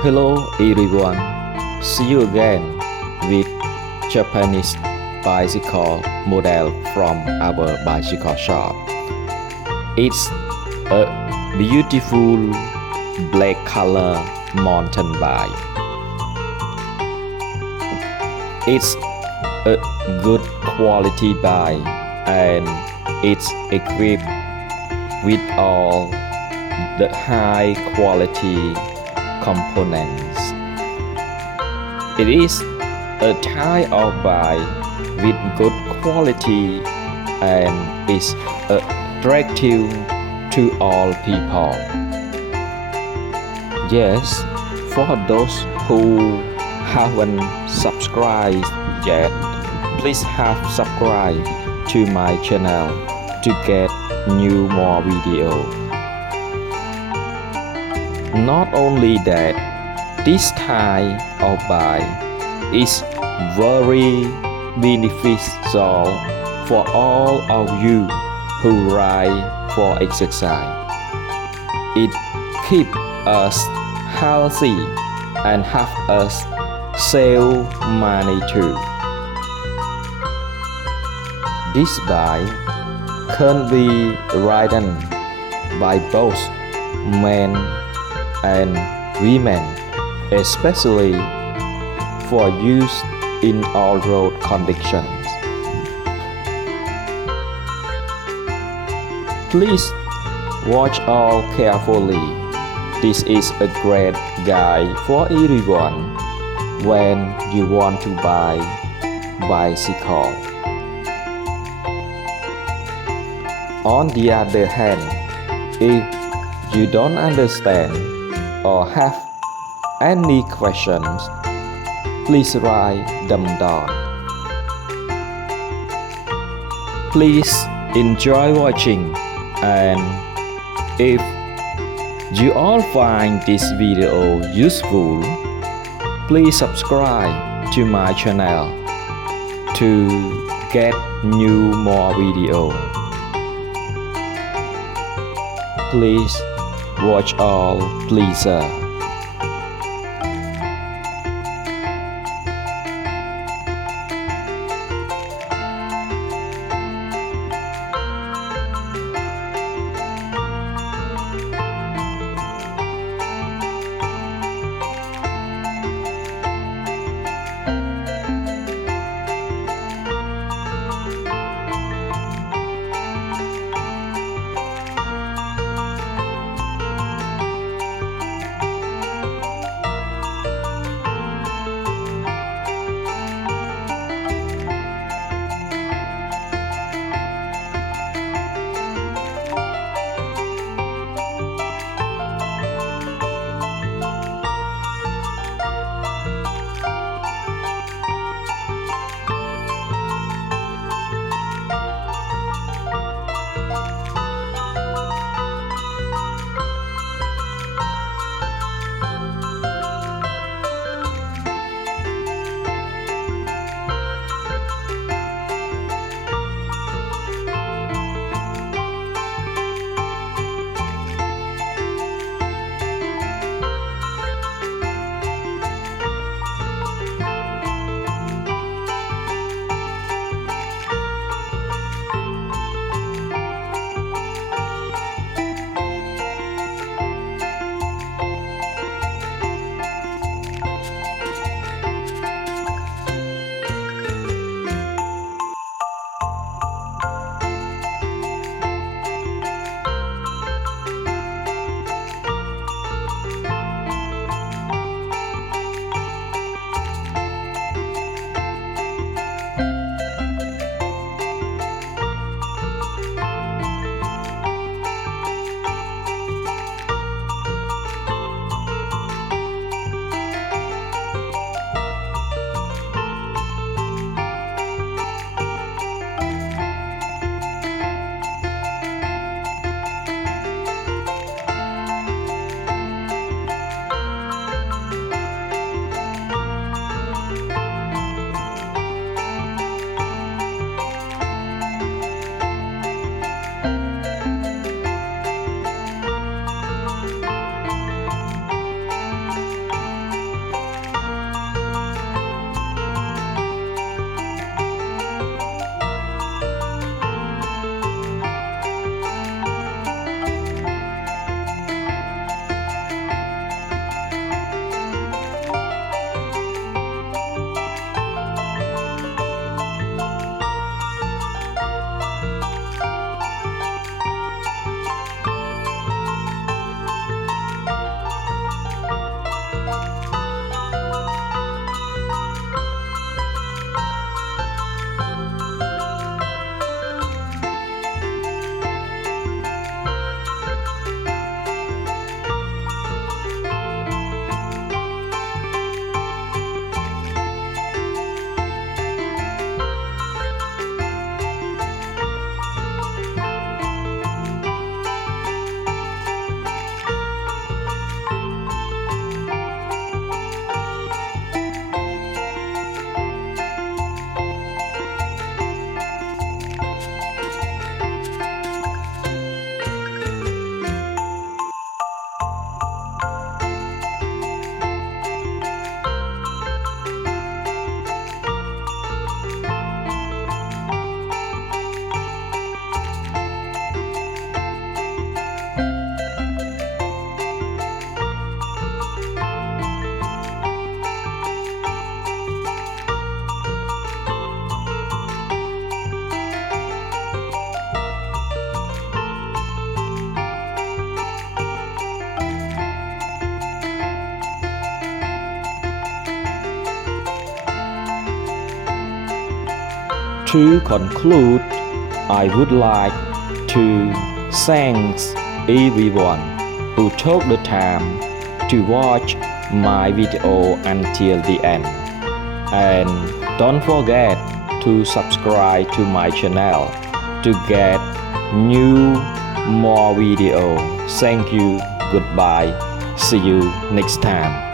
Hello everyone, see you again with Japanese bicycle model from our bicycle shop. It's a beautiful black color mountain bike. It's a good quality bike and it's equipped with all the high quality components. It is a type of bike with good quality and is attractive to all people. Yes, for those who haven't subscribed yet, please have subscribed to my channel to get more video. Not only that, this type of bike is very beneficial for all of you who ride for exercise. It keeps us healthy and have us save money too. This bike can be ridden by both men and women, especially for use in all road conditions. Please watch all carefully. This is a great guide for everyone when you want to buy bicycle. On the other hand, if you don't understand or have any questions, please write them down. Please enjoy watching, and if you all find this video useful, please subscribe to my channel to get more video. Please watch all, please. To conclude, I would like to thank everyone who took the time to watch my video until the end. And don't forget to subscribe to my channel to get new more video. Thank you. Goodbye. See you next time.